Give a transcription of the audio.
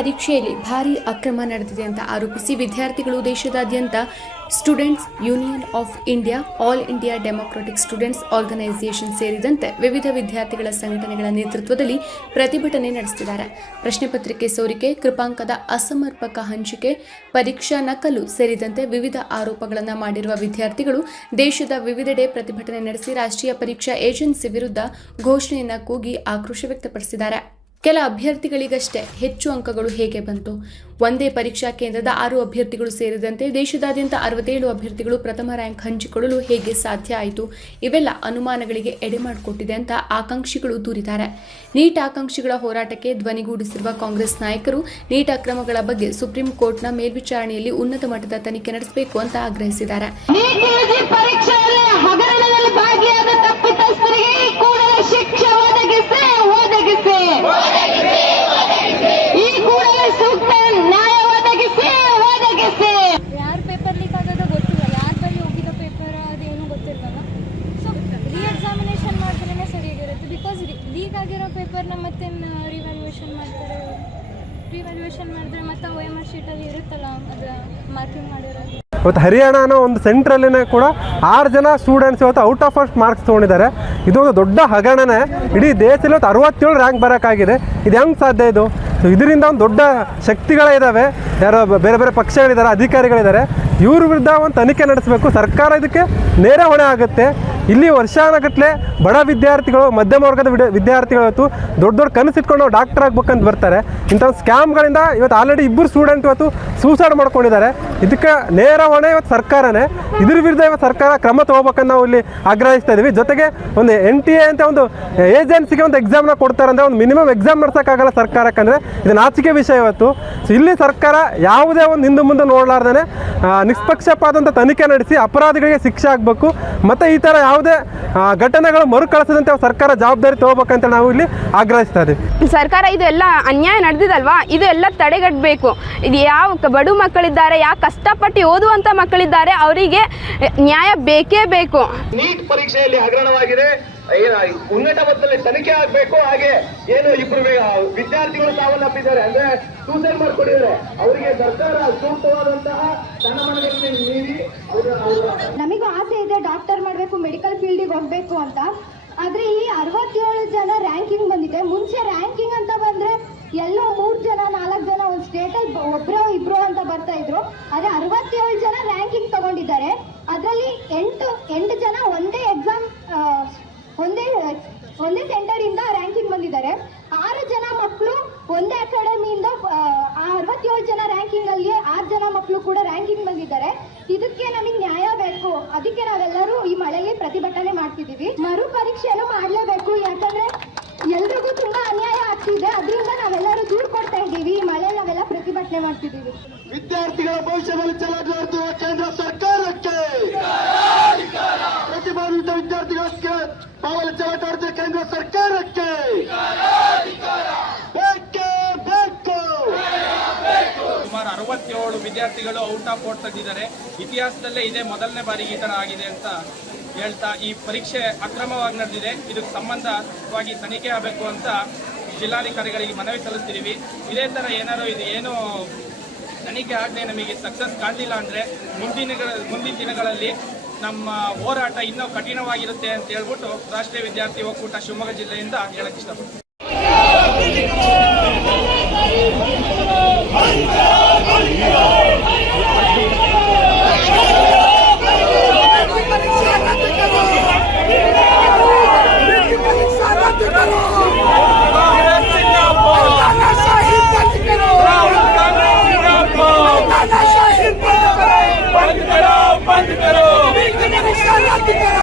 ಪರೀಕ್ಷೆಯಲ್ಲಿ ಭಾರೀ ಅಕ್ರಮ ನಡೆದಿದೆ ಅಂತ ಆರೋಪಿಸಿ ವಿದ್ಯಾರ್ಥಿಗಳು ದೇಶದಾದ್ಯಂತ students union of India, all India democratic students organisation ಸೇರಿದಂತೆ ವಿವಿಧ ವಿದ್ಯಾರ್ಥಿಗಳ ಸಂಘಟನೆಗಳ ನೇತೃತ್ವದಲ್ಲಿ ಪ್ರತಿಭಟನೆ ನಡೆಸಿದ್ದಾರೆ ಪ್ರಶ್ನೆ ಪತ್ರಿಕೆ ಸೋರಿಕೆ, ಕೃಪಾಂಕದ ಅಸಮರ್ಪಕ ಹಂಚಿಕೆ, ಪರೀಕ್ಷಾ ನಕಲು ಸೇರಿದಂತೆ ವಿವಿಧ ಆರೋಪಗಳನ್ನು ಮಾಡಿರುವ ವಿದ್ಯಾರ್ಥಿಗಳು ದೇಶದ ವಿವಿಧೆಡೆ ಪ್ರತಿಭಟನೆ ನಡೆಸಿ ರಾಷ್ಟ್ರೀಯ ಪರೀಕ್ಷಾ ಏಜೆನ್ಸಿ ವಿರುದ್ಧ ಘೋಷಣೆಯನ್ನ ಕೂಗಿ ಆಕ್ರೋಶ ವ್ಯಕ್ತಪಡಿಸಿದ್ದಾರೆ. ಕೆಲ ಅಭ್ಯರ್ಥಿಗಳಿಗಷ್ಟೇ ಹೆಚ್ಚು ಅಂಕಗಳು ಹೇಗೆ ಬಂತು? ಒಂದೇ ಪರೀಕ್ಷಾ ಕೇಂದ್ರದ ಆರು ಅಭ್ಯರ್ಥಿಗಳು ಸೇರಿದಂತೆ ದೇಶದಾದ್ಯಂತ ಅರವತ್ತೇಳು ಅಭ್ಯರ್ಥಿಗಳು ಪ್ರಥಮ ರ್ಯಾಂಕ್ ಹಂಚಿಕೊಳ್ಳಲು ಹೇಗೆ ಸಾಧ್ಯ ಆಯಿತು? ಇವೆಲ್ಲ ಅನುಮಾನಗಳಿಗೆ ಎಡೆ ಮಾಡಿಕೊಟ್ಟಿದೆ ಅಂತ ಆಕಾಂಕ್ಷಿಗಳು ದೂರಿದ್ದಾರೆ. ನೀಟ್ ಆಕಾಂಕ್ಷಿಗಳ ಹೋರಾಟಕ್ಕೆ ಧ್ವನಿಗೂಡಿಸಿರುವ ಕಾಂಗ್ರೆಸ್ ನಾಯಕರು ನೀಟ್ ಅಕ್ರಮಗಳ ಬಗ್ಗೆ ಸುಪ್ರೀಂ ಕೋರ್ಟ್ನ ಮೇಲ್ವಿಚಾರಣೆಯಲ್ಲಿ ಉನ್ನತ ಮಟ್ಟದ ತನಿಖೆ ನಡೆಸಬೇಕು ಅಂತ ಆಗ್ರಹಿಸಿದ್ದಾರೆ. ಶಿಕ್ಷೆ ಒದಗಿಸಿ. ಈ ಕೂಡಲೇ ಸೂಕ್ತ ನ್ಯಾಯ ಒದಗಿಸಿ ಒದಗಿಸಿ. ಯಾರ ಪೇಪರ್ ಲೀಕ್ ಆಗೋದು ಗೊತ್ತಿಲ್ಲ. ಯಾರ ಬಳಿ ಹೋಗಿದ ಪೇಪರ್ ಅದೇನು ಗೊತ್ತಿರಲ್ಲ ಸೊ ರೀ ಎಕ್ಸಾಮಿನೇಷನ್ ಮಾಡಿದ್ರೆ ಸರಿಯಾಗಿರುತ್ತೆ ಬಿಕಾಸ್ ಲೀಕ್ ಆಗಿರೋ ಪೇಪರ್ನ ಮತ್ತೆ ರಿವ್ಯಾಲ್ಯೂಯೇಷನ್ ಮಾಡ್ತಾರೆ. ರಿವ್ಯಾಲ್ಯೂಯೇಷನ್ ಮಾಡಿದ್ರೆ ಮತ್ತೆ ಓ ಎಂ ಆರ್ ಅಲ್ಲಿ ಇರುತ್ತಲ್ಲ ಅದು ಮಾರ್ಕಿಂಗ್ ಮಾಡಿರೋದು. ಇವತ್ತು ಹರಿಯಾಣ ಅನ್ನೋ ಒಂದು ಸೆಂಟ್ರಲ್ಲಿನೇ ಕೂಡ ಆರು ಜನ ಸ್ಟೂಡೆಂಟ್ಸ್ ಇವತ್ತು ಔಟ್ ಆಫ್ ಫಸ್ಟ್ ಮಾರ್ಕ್ಸ್ ತೊಗೊಂಡಿದ್ದಾರೆ. ಇದು ಒಂದು ದೊಡ್ಡ ಹಗರಣನೇ. ಇಡೀ ದೇಶದಲ್ಲಿ ಇವತ್ತು ಅರವತ್ತೇಳು ರ್ಯಾಂಕ್ ಬರೋಕ್ಕಾಗಿದೆ. ಇದು ಹೆಂಗೆ ಸಾಧ್ಯ ಇದು? ಸೊ ಇದರಿಂದ ಒಂದು ದೊಡ್ಡ ಶಕ್ತಿಗಳೇ ಇದ್ದಾವೆ ಯಾರೋ ಬೇರೆ ಬೇರೆ ಪಕ್ಷಗಳಿದ್ದಾರೆ, ಅಧಿಕಾರಿಗಳಿದ್ದಾರೆ. ಇವ್ರ ವಿರುದ್ಧ ಒಂದು ತನಿಖೆ ನಡೆಸಬೇಕು. ಸರ್ಕಾರ ಇದಕ್ಕೆ ನೇರ ಹೊಣೆ ಆಗುತ್ತೆ. ಇಲ್ಲಿ ವರ್ಷಾನಗಟ್ಟಲೆ ಬಡ ವಿದ್ಯಾರ್ಥಿಗಳು, ಮಧ್ಯಮ ವರ್ಗದ ವಿದ್ಯಾರ್ಥಿಗಳು ಇವತ್ತು ದೊಡ್ಡ ದೊಡ್ಡ ಕನಸು ಇಟ್ಕೊಂಡು ಡಾಕ್ಟರ್ ಆಗ್ಬೇಕಂತ ಬರ್ತಾರೆ. ಇಂಥ ಸ್ಕ್ಯಾಮ್ಗಳಿಂದ ಇವತ್ತು ಆಲ್ರೆಡಿ ಇಬ್ಬರು ಸ್ಟೂಡೆಂಟ್ ಇವತ್ತು ಸೂಸೈಡ್ ಮಾಡ್ಕೊಂಡಿದ್ದಾರೆ. ಇದಕ್ಕೆ ನೇರ ಹೊಣೆ ಇವತ್ತು ಸರ್ಕಾರನೇ. ಇದ್ರ ವಿರುದ್ಧ ಇವತ್ತು ಸರ್ಕಾರ ಕ್ರಮ ತಗೋಬೇಕಂತ ನಾವು ಇಲ್ಲಿ ಆಗ್ರಹಿಸ್ತಾ ಇದ್ದೀವಿ ಜೊತೆಗೆ ಒಂದು ಎನ್ ಟಿ ಎ ಅಂತ ಒಂದು ಏಜೆನ್ಸಿಗೆ ಒಂದು ಎಕ್ಸಾಮ್ನ ಕೊಡ್ತಾರೆ ಅಂದರೆ ಒಂದು ಮಿನಿಮಮ್ ಎಕ್ಸಾಮ್ ನಡ್ಸೋಕ್ಕಾಗಲ್ಲ ಸರ್ಕಾರಕ್ಕಂದ್ರೆ ಇದು ನಾಚಿಕೆ ವಿಷಯ ಇವತ್ತು. ಸೊ ಇಲ್ಲಿ ಸರ್ಕಾರ ಯಾವುದೇ ಒಂದು ಹಿಂದೆ ಮುಂದೆ ನೋಡಲಾರ್ದೇ ನಿಷ್ಪಕ್ಷಪಾದಂಥ ತನಿಖೆ ನಡೆಸಿ ಅಪರಾಧಿಗಳಿಗೆ ಶಿಕ್ಷೆ ಆಗಬೇಕು. ಮತ್ತು ಈ ಥರ ಯಾವುದೇ ಘಟನೆಗಳು ಮರುಕಳಿಸದಂತೆ ಸರ್ಕಾರ ಜವಾಬ್ದಾರಿ ತಗೋಬೇಕಂತ ನಾವು ಇಲ್ಲಿ ಆಗ್ರಹಿಸ್ತಾ ಇದ್ದೀವಿ ಸರ್ಕಾರ ಇದು ಎಲ್ಲ ಅನ್ಯಾಯ ನಡೆದಿದಲ್ವಾ? ಇದು ಎಲ್ಲ ತಡೆಗಟ್ಟಬೇಕು. ಇದು ಯಾವ ಬಡು ಮಕ್ಕಳಿದ್ದಾರೆ ಯಾವ ಕಷ್ಟಪಟ್ಟು ಓದುವಂತ ಮಕ್ಕಳಿದ್ದಾರೆ ಅವರಿಗೆ ನ್ಯಾಯ ಬೇಕೇ ಬೇಕು. ನೀಟ್ ಪರೀಕ್ಷೆಯಲ್ಲಿ ಹಗರಣವಾಗಿದೆ. ಉನ್ನತ ಮಟ್ಟದಲ್ಲಿ ತನಿಖೆ ಆಗಬೇಕು. ಹಾಗೆ ಏನು ಇಬ್ರು ವಿ- ವಿದ್ಯಾರ್ಥಿಗಳು ಸಾವನ್ನಪ್ಪಿದ್ದಾರೆ ಅಂದ್ರೆ ಸೂಸೈಡ್ ಮಾಡ್ಕೊಂಡಿದ್ದಾರೆ. ಅವರಿಗೆ ಸರ್ಕಾರ ಸೂಕ್ತವಾದಂತಹ ಧನವನ್ನು ನೀಡಿ ಅವರ ಅವರ ನಮಗೂ ಇದೆ ಡಾಕ್ಟರ್ ಮಾಡಬೇಕು ಮೆಡಿಕಲ್ ಫೀಲ್ಡಿಗೆ ಹೋಗ್ಬೇಕು ಅಂತ. ಆದ್ರೆ ಇಲ್ಲಿ ಅರವತ್ತೇಳು ಜನ ರ್ಯಾಂಕಿಂಗ್ ಬಂದಿದೆ. ಮುಂಚೆ ರ್ಯಾಂಕಿಂಗ್ ಅಂತ ಬಂದ್ರೆ ಎಲ್ಲೋ ಮೂರ್ ಜನ, ನಾಲ್ಕು ಜನ ಒಂದು ಸ್ಟೇಟಲ್ಲಿ ಒಬ್ರು ಇಬ್ರು ಅಂತ ಬರ್ತಾ ಇದ್ರು. ಆದ್ರೆ ಅರವತ್ತೇಳು ಜನ ರ್ಯಾಂಕಿಂಗ್ ತಗೊಂಡಿದ್ದಾರೆ. ಅದರಲ್ಲಿ ಎಂಟು ಎಂಟು ಜನ ಒಂದೇ ಎಕ್ಸಾಮ್ ಒಂದೇ ಒಂದೇ ಸೆಂಟರ್ ಇಂದ ರ್ಯಾಂಕಿಂಗ್ ಬಂದಿದ್ದಾರೆ. ಆರು ಜನ ಮಕ್ಕಳು ಒಂದೇ ಅಕಾಡೆಮಿಯಿಂದ ಅರವತ್ತೇಳು ಜನ ರ್ಯಾಂಕಿಂಗ್ ಅಲ್ಲಿ ಆರು ಜನ ಮಕ್ಕಳು ಕೂಡ ರ್ಯಾಂಕಿಂಗ್ ಬಂದಿದ್ದಾರೆ. ಇದಕ್ಕೆ ನಮಗೆ ನ್ಯಾಯ ಬೇಕು ಅದಕ್ಕೆ ನಾವೆಲ್ಲರೂ ಈ ಮಳೆಯಲ್ಲಿ ಪ್ರತಿಭಟನೆ ಮಾಡ್ತಿದ್ದೀವಿ. ಮರು ಪರೀಕ್ಷೆಯನ್ನು ಮಾಡಲೇಬೇಕು. ಯಾಕಂದ್ರೆ ಎಲ್ರಿಗೂ ತುಂಬಾ ಅನ್ಯಾಯ ಆಗ್ತಿದೆ. ಅದರಿಂದ ನಾವೆಲ್ಲರೂ ದೂರ ಕೊಡ್ತಾ ಇದ್ದೀವಿ. ಈ ಮಳೆ ನಾವೆಲ್ಲ ಪ್ರತಿಭಟನೆ ಮಾಡ್ತಿದ್ದೀವಿ. ವಿದ್ಯಾರ್ಥಿಗಳ ಭವಿಷ್ಯದಲ್ಲಿ ಚೆಲುತ್ತಿರುವ ಕೇಂದ್ರ ಸರ್ಕಾರಕ್ಕೆ ಪ್ರತಿಭಾನ್ವಿತ ವಿದ್ಯಾರ್ಥಿಗಳ ಪಾವಲು ಚೆಲುತ್ತಿರುವ ಕೇಂದ್ರ ಸರ್ಕಾರಕ್ಕೆ ಬೇಕೇ ಬೇಕು. ಸುಮಾರು ಅರವತ್ತೇಳು ವಿದ್ಯಾರ್ಥಿಗಳು ಔಟ್ ಆಫ್ ಔಟ್ ತೆಗೆದಿದ್ದಾರೆ ಇತಿಹಾಸದಲ್ಲೇ ಇದೇ ಮೊದಲನೇ ಬಾರಿಗೆ ಈ ತರ ಆಗಿದೆ ಅಂತ ಹೇಳ್ತಾ ಈ ಪರೀಕ್ಷೆ ಅಕ್ರಮವಾಗಿ ನಡೆದಿದೆ. ಇದಕ್ಕೆ ಸಂಬಂಧವಾಗಿ ತನಿಖೆ ಆಗಬೇಕು ಅಂತ ಜಿಲ್ಲಾಧಿಕಾರಿಗಳಿಗೆ ಮನವಿ ಸಲ್ಲಿಸ್ತಿದ್ದೀವಿ ಇದೇ ಥರ ಏನಾರು ಇದು ಏನು ತನಿಖೆ ಆಗದೆ ನಮಗೆ ಸಕ್ಸಸ್ ಕಾಣಲಿಲ್ಲ ಅಂದರೆ ಮುಂದಿನ ಮುಂದಿನ ದಿನಗಳಲ್ಲಿ ನಮ್ಮ ಹೋರಾಟ ಇನ್ನೂ ಕಠಿಣವಾಗಿರುತ್ತೆ ಅಂತ ಹೇಳ್ಬಿಟ್ಟು ರಾಷ್ಟ್ರೀಯ ವಿದ್ಯಾರ್ಥಿ ಒಕ್ಕೂಟ ಶಿವಮೊಗ್ಗ ಜಿಲ್ಲೆಯಿಂದ ಹೇಳಕ್ಕೆ ಇಷ್ಟಪಡ್ತೀನಿ.